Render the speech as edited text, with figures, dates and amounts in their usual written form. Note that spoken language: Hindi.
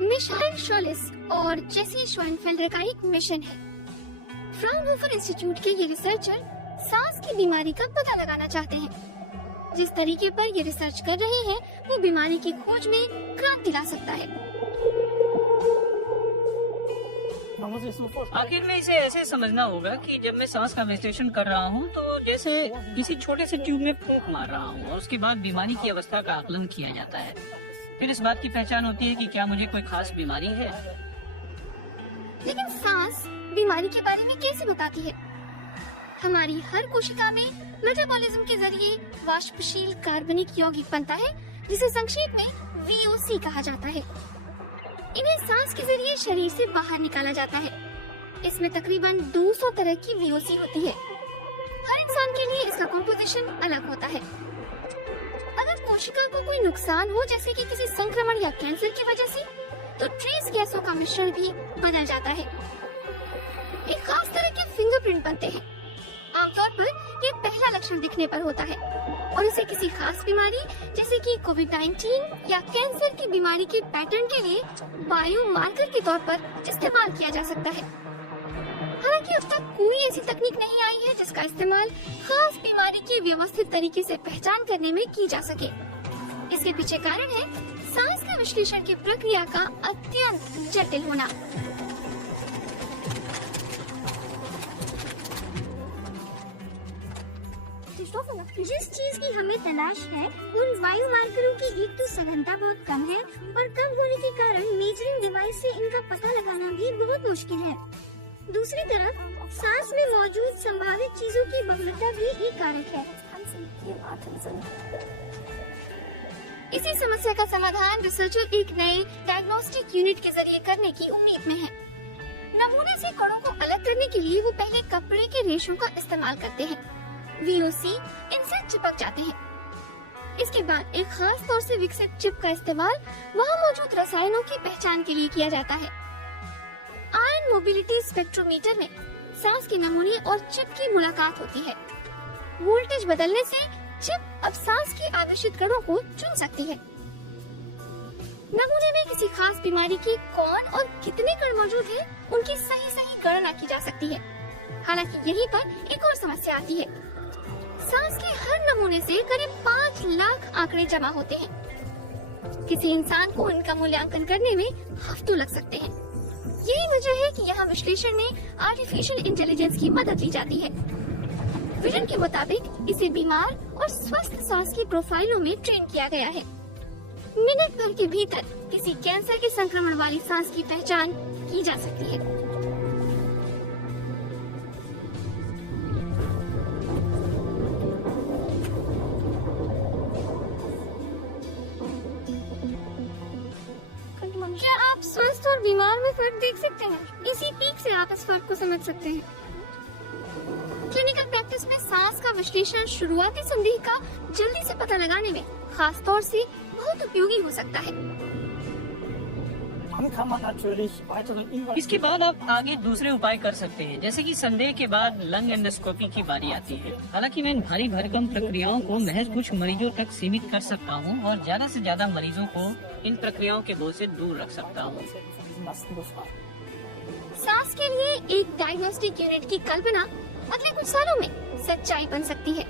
मिशन शोलिस और जेसी श्वाइनफेल्डर का एक मिशन है। फ्राउनहोफर इंस्टीट्यूट के ये रिसर्चर सांस की बीमारी का पता लगाना चाहते हैं। जिस तरीके पर ये रिसर्च कर रहे हैं वो बीमारी की खोज में क्रांति ला सकता है। आखिर में इसे ऐसे समझना होगा कि जब मैं सांस का विश्लेषण कर रहा हूँ तो जैसे किसी छोटे से ट्यूब में फूंक मार रहा हूँ और उसके बाद बीमारी की अवस्था का आकलन किया जाता है। फिर इस बात की पहचान होती है कि क्या मुझे कोई खास बीमारी है। लेकिन सांस बीमारी के बारे में कैसे बताती है? हमारी हर कोशिका में मेटाबॉलिज्म के जरिए वाष्पशील कार्बनिक यौगिक बनता है जिसे संक्षेप में VOC कहा जाता है। इन्हें सांस के जरिए शरीर से बाहर निकाला जाता है। इसमें तकरीबन 200 तरह की VOC होती है। हर इंसान के लिए इसका कॉम्पोजिशन अलग होता है। अगर कोशिका को कोई नुकसान हो जैसे कि किसी संक्रमण या कैंसर की वजह से, तो ट्रेस गैसों का मिश्रण भी बदल जाता है। एक खास तरह के फिंगरप्रिंट बनते हैं। आमतौर पर ये पहला लक्षण दिखने पर होता है और इसे किसी खास बीमारी जैसे कि कोविड-19 या कैंसर की बीमारी के पैटर्न के लिए बायोमार्कर के तौर पर इस्तेमाल किया जा सकता है। हालांकि अब तक कोई ऐसी तकनीक नहीं आई है जिसका इस्तेमाल खास बीमारी की व्यवस्थित तरीके से पहचान करने में की जा सके। इसके पीछे कारण है सांस का विश्लेषण की प्रक्रिया का अत्यंत जटिल होना। जिस चीज की हमें तलाश है उन बायोमार्करों की एक तो सघनता बहुत कम है और कम होने के कारण मेजरिंग डिवाइस से इनका पता लगाना भी बहुत मुश्किल है। दूसरी तरफ सांस में मौजूद संभावित चीजों की बहुलता भी एक कारक है। इसी समस्या का समाधान रिसर्चर एक नए डायग्नोस्टिक यूनिट के जरिए करने की उम्मीद में है। नमूने से कणों को अलग करने के लिए वो पहले कपड़े के रेशों का इस्तेमाल करते हैं। VOC इनसे चिपक जाते हैं। इसके बाद एक खास तौर से विकसित चिप का इस्तेमाल वहाँ मौजूद रसायनों की पहचान के लिए किया जाता है। आयन मोबिलिटी स्पेक्ट्रोमीटर में सांस के नमूने और चिप की मुलाकात होती है। वोल्टेज बदलने से चिप अब सांस के आवेशित कणों को चुन सकती है। नमूने में किसी खास बीमारी की कौन और कितने कण मौजूद हैं, उनकी सही गणना की जा सकती है। हालांकि यहीं पर एक और समस्या आती है। सांस के हर नमूने से करीब 5 लाख आंकड़े जमा होते हैं। किसी इंसान को इनका मूल्यांकन करने में हफ्तों लग सकते हैं। यही वजह है कि यहाँ विश्लेषण में आर्टिफिशियल इंटेलिजेंस की मदद ली जाती है। विजन के मुताबिक इसे बीमार और स्वस्थ सांस की प्रोफाइलों में ट्रेन किया गया है। मिनट भर के भीतर किसी कैंसर के संक्रमण वाली सांस की पहचान की जा सकती है। क्या आप स्वस्थ और बीमार में फर्क देख सकते हैं? इसी पीक से आप इस फर्क को समझ सकते हैं। क्लिनिकल प्रैक्टिस में सांस का विश्लेषण शुरुआती संदेह का जल्दी से पता लगाने में खास तौर से बहुत उपयोगी हो सकता है। इसके बाद आप आगे दूसरे उपाय कर सकते हैं, जैसे कि संदेह के बाद लंग एंडोस्कोपी की बारी आती है। हालांकि मैं इन भारी भरकम प्रक्रियाओं को महज कुछ मरीजों तक सीमित कर सकता हूं और ज्यादा से ज्यादा मरीजों को इन प्रक्रियाओं के बोझ से दूर रख सकता हूं। सांस के लिए एक डायग्नोस्टिक यूनिट की कल्पना अगले कुछ सालों में सच्चाई बन सकती है।